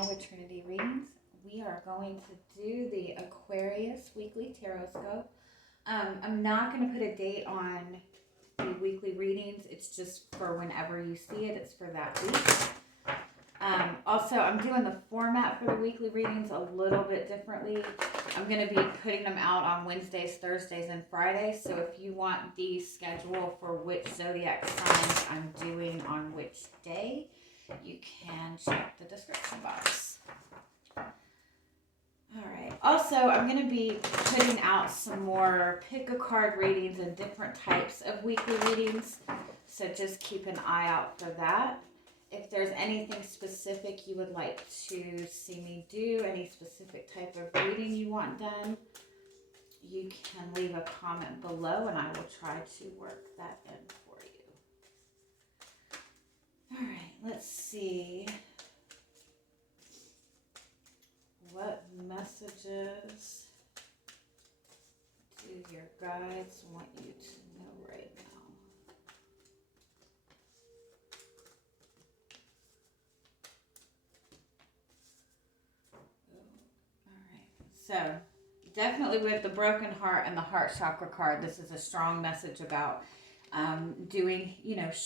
now with Trinity readings. We are going to do the Aquarius Weekly Tarotscope. I'm not going to put a date on the weekly readings. It's just for whenever you see it. It's for that week. Also, I'm doing the format for the weekly readings a little bit differently. I'm going to be putting them out on Wednesdays, Thursdays, and Fridays. So if you want the schedule for which zodiac signs I'm doing on which day, you can check the description box. Alright, also I'm going to be putting out some more pick a card readings and different types of weekly readings. So just keep an eye out for that. If there's anything specific you would like to see me do, any specific type of reading you want done, you can leave a comment below and I will try to work that in for you. Alright, let's see what messages do your guides want you to know right now. So, definitely with the broken heart and the heart chakra card, this is a strong message about doing,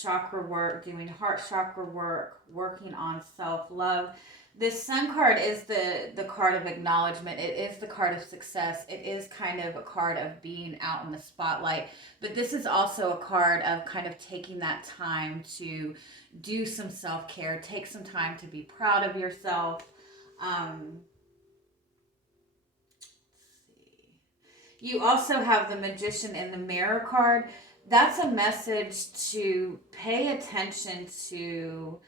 chakra work, doing heart chakra work, working on self-love. This sun card is the card of acknowledgement. It is the card of success. It is kind of a card of being out in the spotlight. But this is also a card of kind of taking that time to do some self-care, take some time to be proud of yourself. You also have the Magician in the Mirror card. That's a message to pay attention to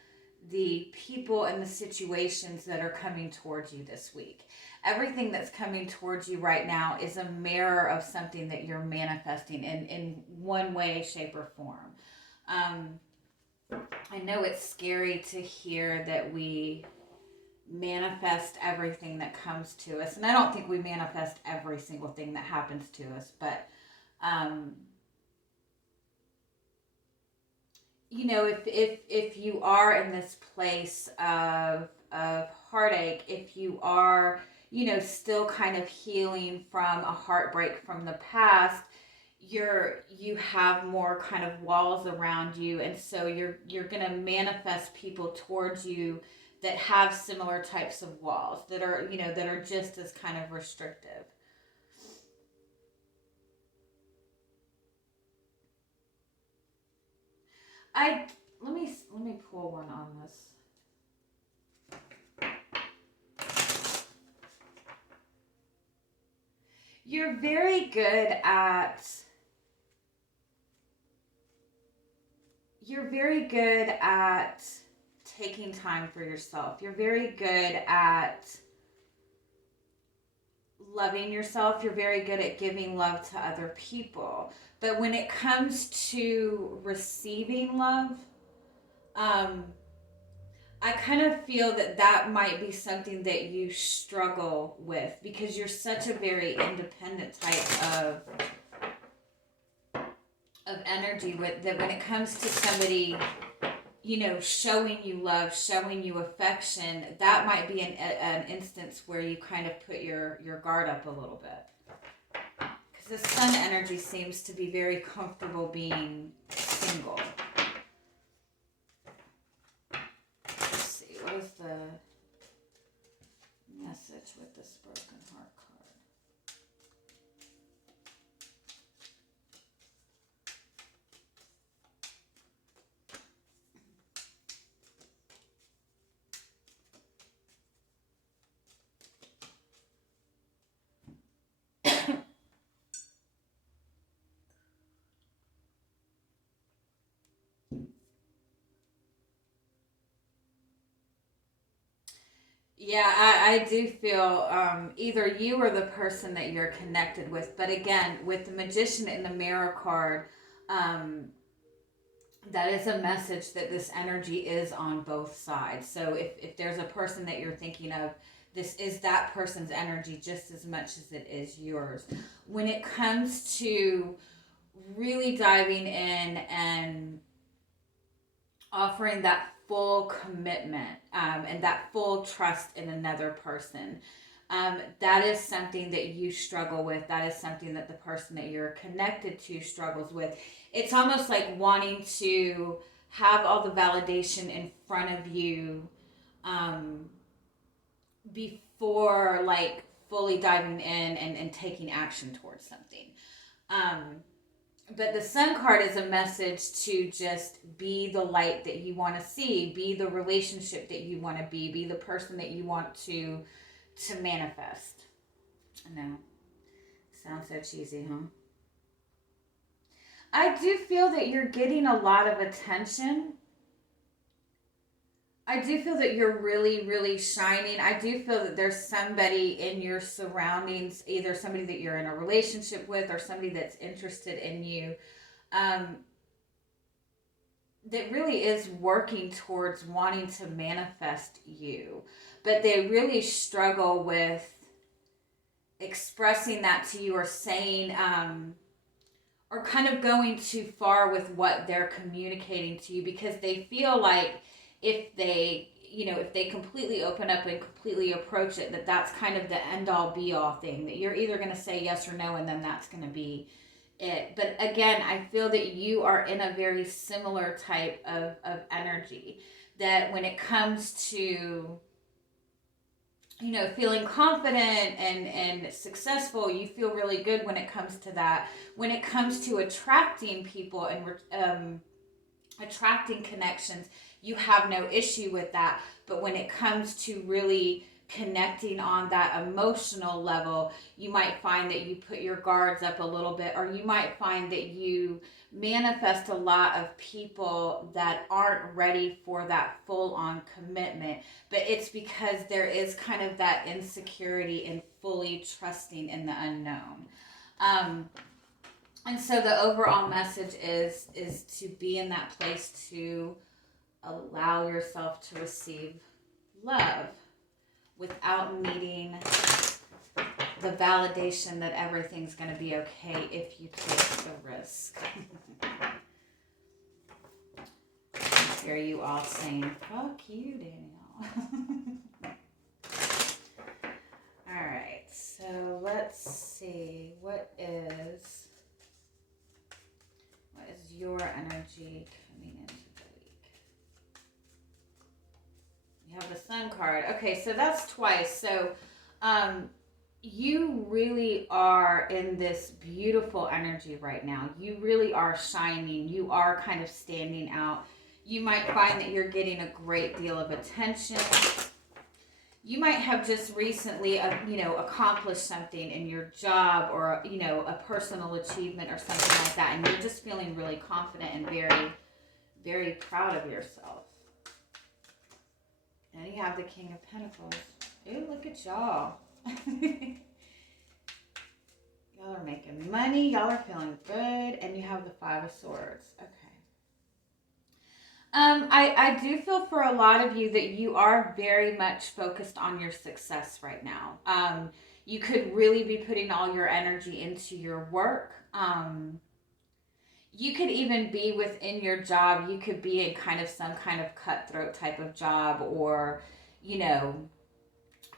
the people and the situations that are coming towards you this week. Everything that's coming towards you right now is a mirror of something that you're manifesting in one way, shape, or form. I know it's scary to hear that we manifest everything that comes to us, and I don't think we manifest every single thing that happens to us, but if you are in this place of heartache, if you are still kind of healing from a heartbreak from the past, you have more kind of walls around you, and so you're gonna manifest people towards you that have similar types of walls that are just as kind of restrictive. Let me pull one on this. You're very good at taking time for yourself. You're very good at loving yourself. You're very good at giving love to other people. But when it comes to receiving love, I kind of feel that might be something that you struggle with because you're such a very independent type of energy that when it comes to somebody showing you love, showing you affection, that might be an instance where you kind of put your guard up a little bit. Because the sun energy seems to be very comfortable being single. Let's see, what is the message with this broken heart card? Yeah, I do feel either you or the person that you're connected with. But again, with the Magician in the Mirror card, that is a message that this energy is on both sides. So if there's a person that you're thinking of, this is that person's energy just as much as it is yours. When it comes to really diving in and offering that full commitment and that full trust in another person. That is something that you struggle with. That is something that the person that you're connected to struggles with. It's almost like wanting to have all the validation in front of you before like fully diving in and taking action towards something. But the Sun card is a message to just be the light that you want to see, be the relationship that you want to be the person that you want to manifest. I know. Sounds so cheesy, huh? I do feel that you're getting a lot of attention. I do feel that you're really, really shining. I do feel that there's somebody in your surroundings, either somebody that you're in a relationship with or somebody that's interested in you, that really is working towards wanting to manifest you. But they really struggle with expressing that to you or saying, or kind of going too far with what they're communicating to you, because they feel like if they completely open up and completely approach it, that's kind of the end all be all thing, that you're either going to say yes or no, and then that's going to be it. But again, I feel that you are in a very similar type of energy, that when it comes to, feeling confident and successful, you feel really good when it comes to that. When it comes to attracting people and attracting connections, you have no issue with that. But when it comes to really connecting on that emotional level, you might find that you put your guards up a little bit, or you might find that you manifest a lot of people that aren't ready for that full-on commitment. But it's because there is kind of that insecurity in fully trusting in the unknown. And so the overall message is to be in that place to allow yourself to receive love without needing the validation that everything's going to be okay if you take the risk. I hear you all saying, fuck you, Danielle. All right, so let's see. What is your energy coming into the week? You have the Sun card. Okay, so that's twice. So you really are in this beautiful energy right now. You really are shining. You are kind of standing out. You might find that you're getting a great deal of attention. You might have just recently, accomplished something in your job, or, a personal achievement or something like that. And you're just feeling really confident and very, very proud of yourself. And you have the King of Pentacles. Ooh, look at y'all. Y'all are making money. Y'all are feeling good. And you have the Five of Swords. Okay. I do feel for a lot of you that you are very much focused on your success right now. You could really be putting all your energy into your work. You could even be within your job. You could be in kind of some kind of cutthroat type of job, or,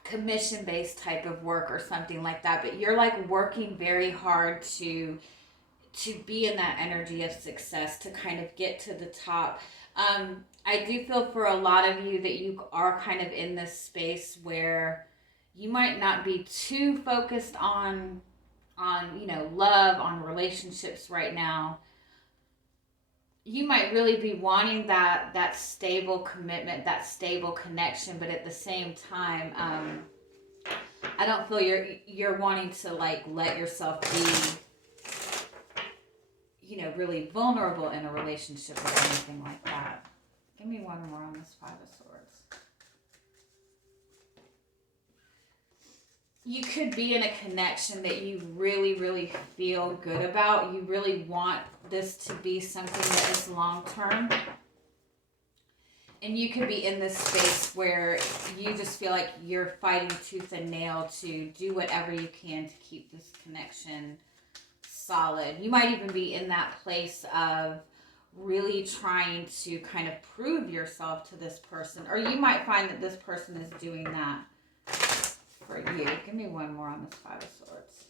commission-based type of work or something like that. But you're like working very hard to be in that energy of success, to kind of get to the top. I do feel for a lot of you that you are kind of in this space where you might not be too focused on love, on relationships right now. You might really be wanting that stable commitment, that stable connection, but at the same time, I don't feel you're wanting to like let yourself be, really vulnerable in a relationship or anything like that. Give me one more on this Five of Swords. You could be in a connection that you really, really feel good about. You really want this to be something that is long-term. And you could be in this space where you just feel like you're fighting tooth and nail to do whatever you can to keep this connection solid. You might even be in that place of really trying to kind of prove yourself to this person. Or you might find that this person is doing that for you. Give me one more on this Five of Swords.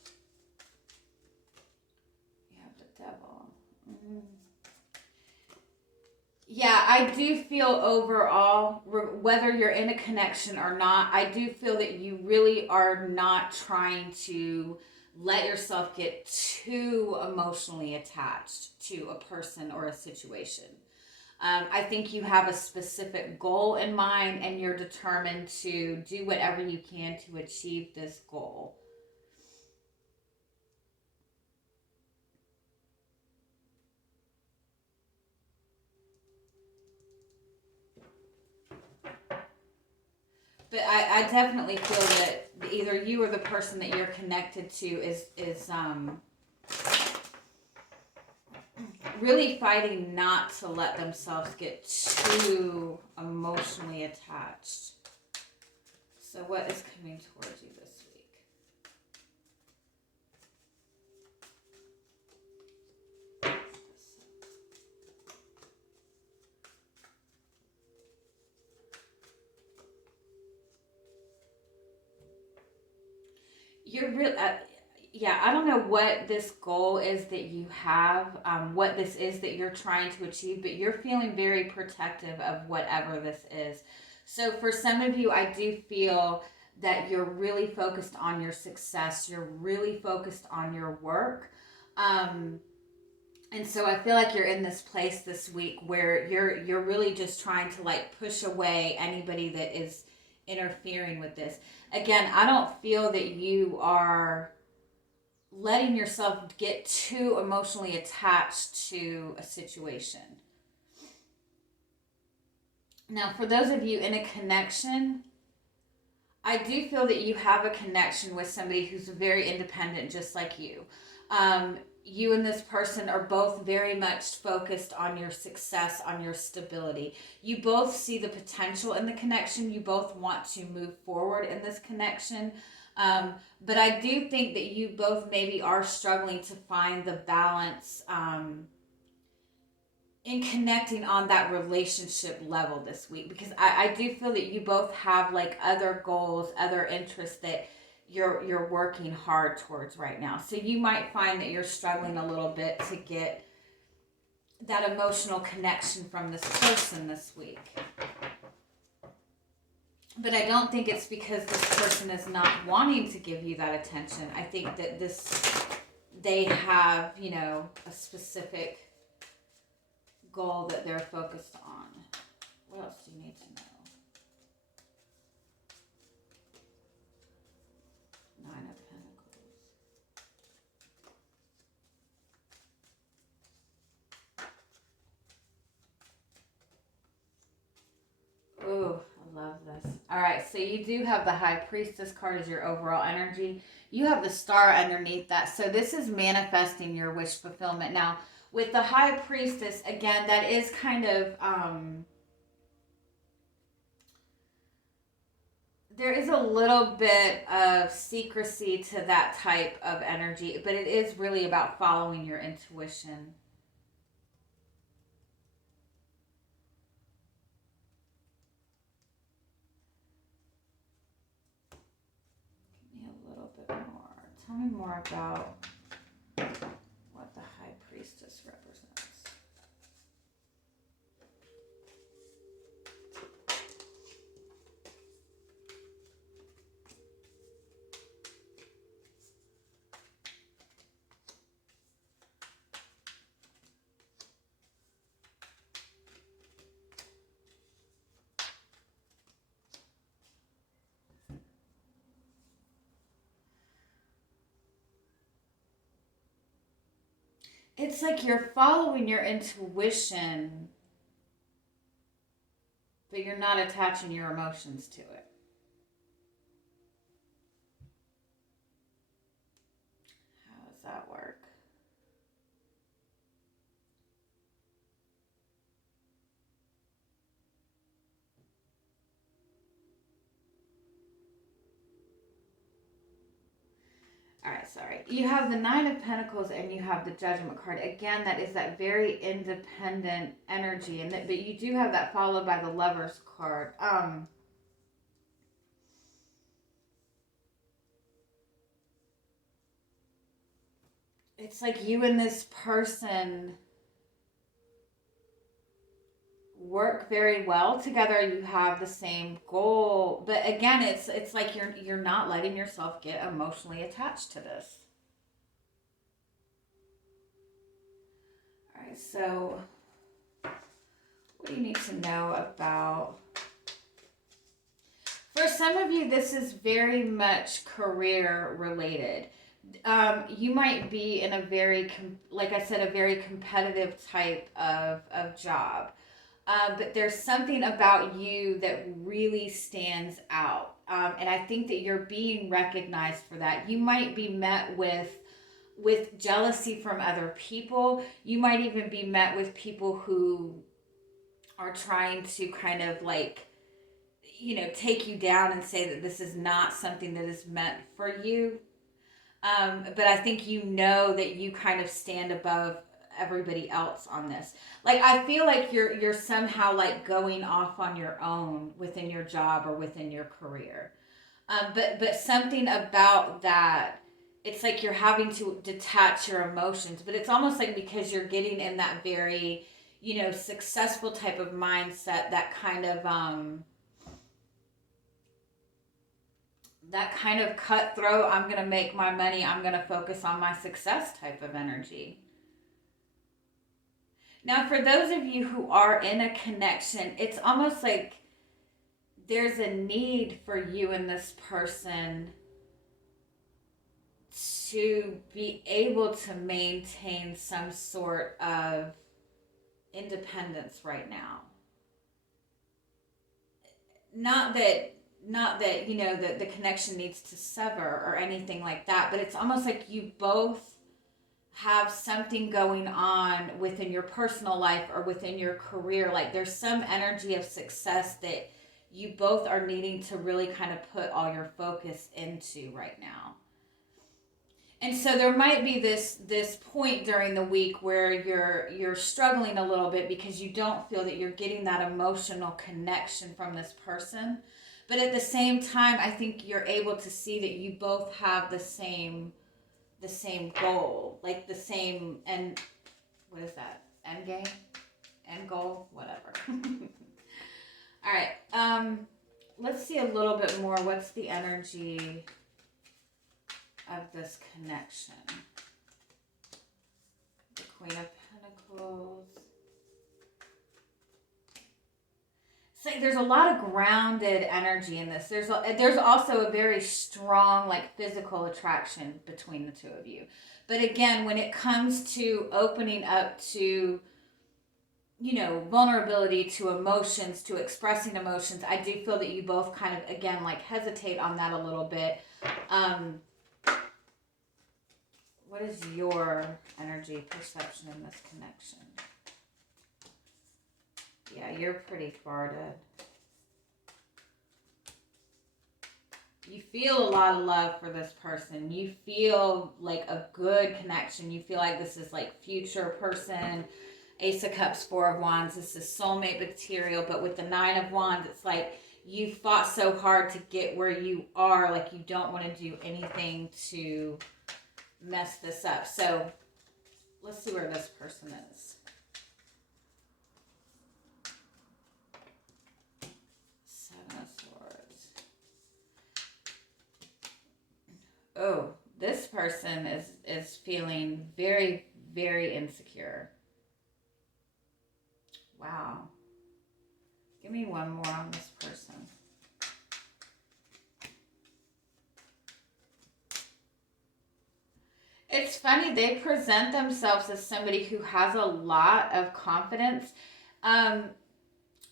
You have the Devil. Yeah, I do feel overall, whether you're in a connection or not, I do feel that you really are not trying to let yourself get too emotionally attached to a person or a situation. I think you have a specific goal in mind and you're determined to do whatever you can to achieve this goal. But I definitely feel that either you or the person that you're connected to is really fighting not to let themselves get too emotionally attached. So what is coming towards you this week? You're real. Yeah, I don't know what this goal is that you have, what this is that you're trying to achieve, but you're feeling very protective of whatever this is. So for some of you, I do feel that you're really focused on your success. You're really focused on your work. And so I feel like you're in this place this week where you're really just trying to like push away anybody that is interfering with this. Again, I don't feel that you are letting yourself get too emotionally attached to a situation. Now, for those of you in a connection, I do feel that you have a connection with somebody who's very independent, just like you. You and this person are both very much focused on your success, on your stability. You both see the potential in the connection. You both want to move forward in this connection. But I do think that you both maybe are struggling to find the balance in connecting on that relationship level this week, because I do feel that you both have like other goals, other interests that you're working hard towards right now. So you might find that you're struggling a little bit to get that emotional connection from this person this week. But I don't think it's because this person is not wanting to give you that attention. I think that they have, a specific goal that they're focused on. What else do you need to know? Nine of Pentacles. Ooh, I love this. All right, so you do have the High Priestess card as your overall energy. You have the star underneath that. So this is manifesting your wish fulfillment. Now, with the High Priestess, again, that is kind of, there is a little bit of secrecy to that type of energy, but it is really about following your intuition. Give me a little bit more. Tell me more about what the High Priestess represents. It's like you're following your intuition, but you're not attaching your emotions to it. How does that work? All right, sorry. You have the Nine of Pentacles and you have the Judgment card. Again, that is that very independent energy, and but you do have that followed by the Lovers card. It's like you and this person work very well together. You have the same goal, but again, it's like you're not letting yourself get emotionally attached to this. All right, so what do you need to know about? For some of you, this is very much career related. You might be in a very, like I said, a very competitive type of job. But there's something about you that really stands out. And I think that you're being recognized for that. You might be met with jealousy from other people. You might even be met with people who are trying to kind of like, take you down and say that this is not something that is meant for you. But I think that you kind of stand above everybody else on this. Like, I feel like you're somehow like going off on your own within your job or within your career. But something about that, it's like you're having to detach your emotions, but it's almost like because you're getting in that very, successful type of mindset, that kind of cutthroat, I'm going to make my money, I'm going to focus on my success type of energy. Now, for those of you who are in a connection, it's almost like there's a need for you and this person to be able to maintain some sort of independence right now. Not that the connection needs to sever or anything like that, but it's almost like you both have something going on within your personal life or within your career. Like there's some energy of success that you both are needing to really kind of put all your focus into right now. And so there might be this point during the week where you're struggling a little bit because you don't feel that you're getting that emotional connection from this person. But at the same time, I think you're able to see that you both have the same goal, like the same, and what is that? End game? End goal? Whatever. All right. Let's see a little bit more. What's the energy of this connection? The Queen of Pentacles. So there's a lot of grounded energy in this. There's also a very strong like physical attraction between the two of you. But again, when it comes to opening up to, vulnerability, to emotions, to expressing emotions, I do feel that you both kind of, again, like hesitate on that a little bit. What is your energy perception in this connection? Yeah, you're pretty guarded. You feel a lot of love for this person. You feel like a good connection. You feel like this is like future person. Ace of Cups, Four of Wands. This is soulmate material. But with the Nine of Wands, it's like you fought so hard to get where you are. Like you don't want to do anything to mess this up. So let's see where this person is. Oh, this person is feeling very, very insecure. Wow. Give me one more on this person. It's funny, they present themselves as somebody who has a lot of confidence.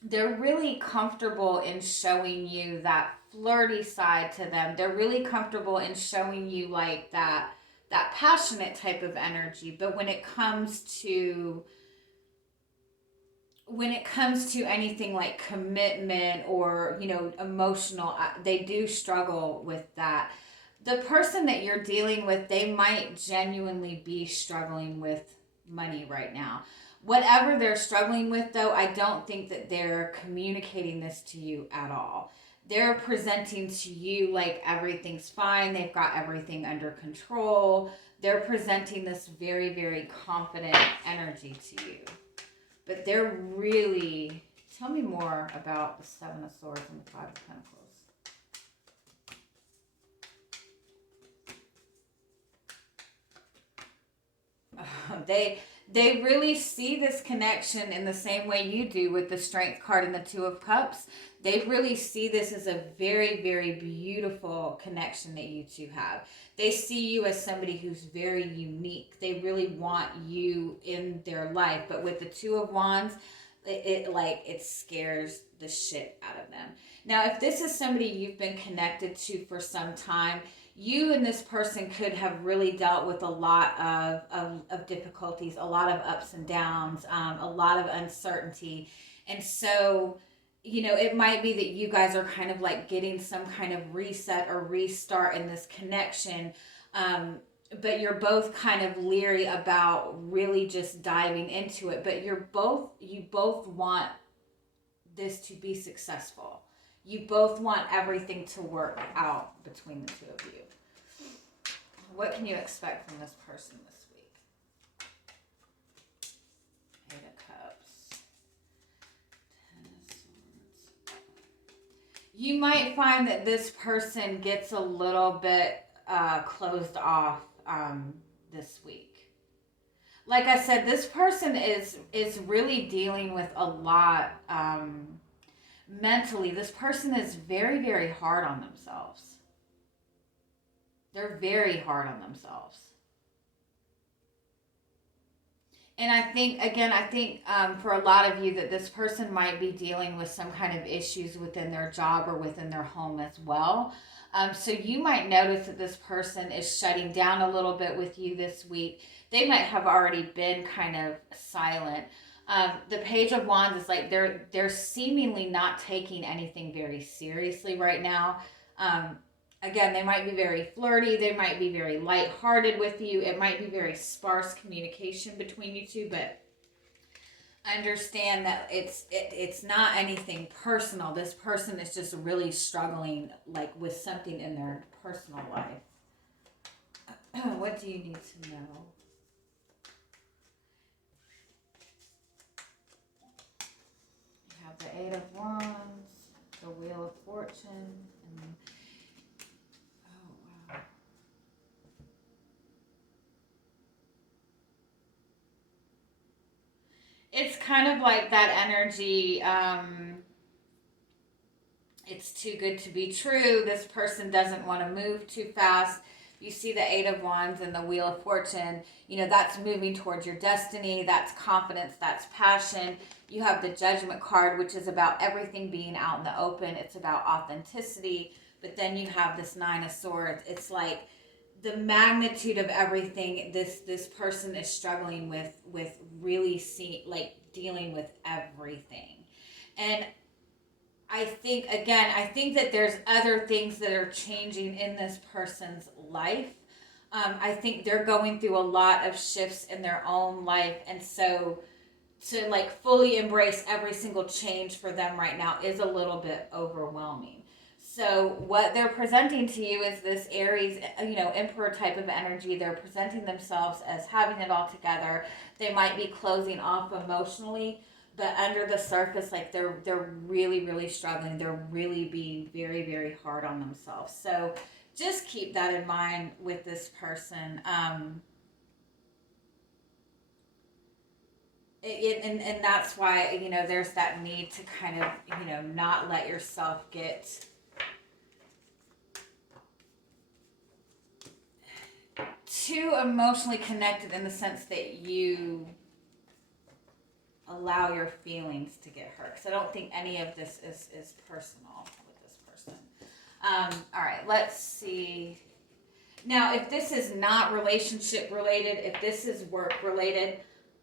They're really comfortable in showing you that flirty side to them. They're really comfortable in showing you like that passionate type of energy. But when it comes to anything like commitment or, emotional, they do struggle with that. the person that you're dealing with, they might genuinely be struggling with money right now. Whatever they're struggling with, though, I don't think that they're communicating this to you at all. They're presenting to you like everything's fine. They've got everything under control. They're presenting this very, very confident energy to you. But they're really... Tell me more about the Seven of Swords and the Five of Pentacles. They really see this connection in the same way you do with the Strength card and the Two of Cups. They really see this as a very, very beautiful connection that you two have. They see you as somebody who's very unique. They really want you in their life. But with the Two of Wands, it scares the shit out of them. Now, if this is somebody you've been connected to for some time, you and this person could have really dealt with a lot of difficulties, a lot of ups and downs, a lot of uncertainty. And so, you know, it might be that you guys are kind of like getting some kind of reset or restart in this connection. But you're both kind of leery about really just diving into it. But you both want this to be successful. You both want everything to work out between the two of you. What can you expect from this person this week? Eight of Cups. Ten of Swords. You might find that this person gets a little bit closed off this week. Like I said, this person is really dealing with a lot mentally. This person is very, very hard on themselves. They're very hard on themselves. And I think for a lot of you that this person might be dealing with some kind of issues within their job or within their home as well. So you might notice that this person is shutting down a little bit with you this week. They might have already been kind of silent. The Page of Wands is like they're seemingly not taking anything very seriously right now. Again, they might be very flirty. They might be very lighthearted with you. It might be very sparse communication between you two, but understand that it's not anything personal. This person is just really struggling like with something in their personal life. What do you need to know? You have the Eight of Wands, the Wheel of Fortune, and it's kind of like that energy, it's too good to be true. This person doesn't want to move too fast. You see the Eight of Wands and the Wheel of Fortune. You know, that's moving towards your destiny. That's confidence. That's passion. You have the Judgment card, which is about everything being out in the open. It's about authenticity. But then you have this Nine of Swords. It's like the magnitude of everything this person is struggling with really dealing with everything. And I think that there's other things that are changing in this person's life. I think they're going through a lot of shifts in their own life. And so to like fully embrace every single change for them right now is a little bit overwhelming. So what they're presenting to you is this Aries, Emperor type of energy. They're presenting themselves as having it all together. They might be closing off emotionally, but under the surface, like they're really, really struggling. They're really being very, very hard on themselves. So just keep that in mind with this person. And that's why, there's that need to kind of, not let yourself get too emotionally connected in the sense that you allow your feelings to get hurt. Because I don't think any of this is personal with this person. All right, let's see. Now, if this is not relationship related, if this is work related,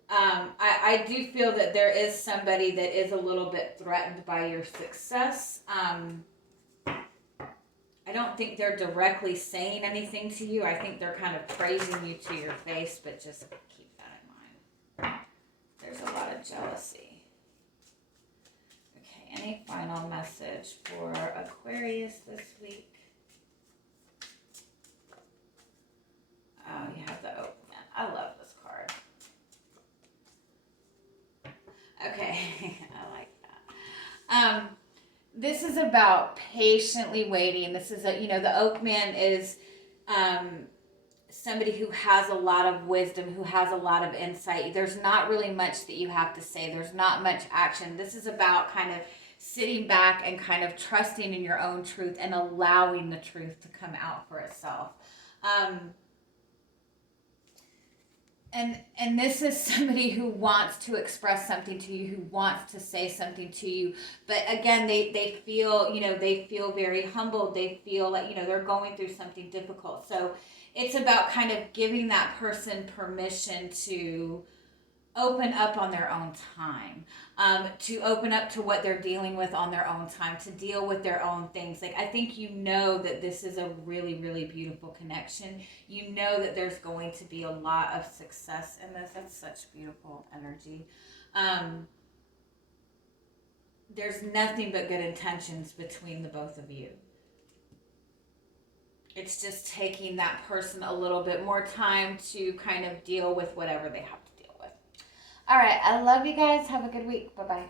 I do feel that there is somebody that is a little bit threatened by your success. I don't think they're directly saying anything to you. I think they're kind of praising you to your face, but just keep that in mind. There's a lot of jealousy. Okay, any final message for Aquarius this week? Oh, you have the open man. I love this card. Okay, I like that. This is about patiently waiting. This is the oak man is somebody who has a lot of wisdom, who has a lot of insight. There's not really much that you have to say. There's not much action. This is about kind of sitting back and kind of trusting in your own truth and allowing the truth to come out for itself. And this is somebody who wants to express something to you, who wants to say something to you. But again, they feel, they feel very humbled. They feel like, they're going through something difficult. So it's about kind of giving that person permission to open up on their own time, to open up to what they're dealing with on their own time, to deal with their own things. Like, I think that this is a really, really beautiful connection. That there's going to be a lot of success in this. That's such beautiful energy. There's nothing but good intentions between the both of you. It's just taking that person a little bit more time to kind of deal with whatever they have to deal with. All right. I love you guys. Have a good week. Bye-bye.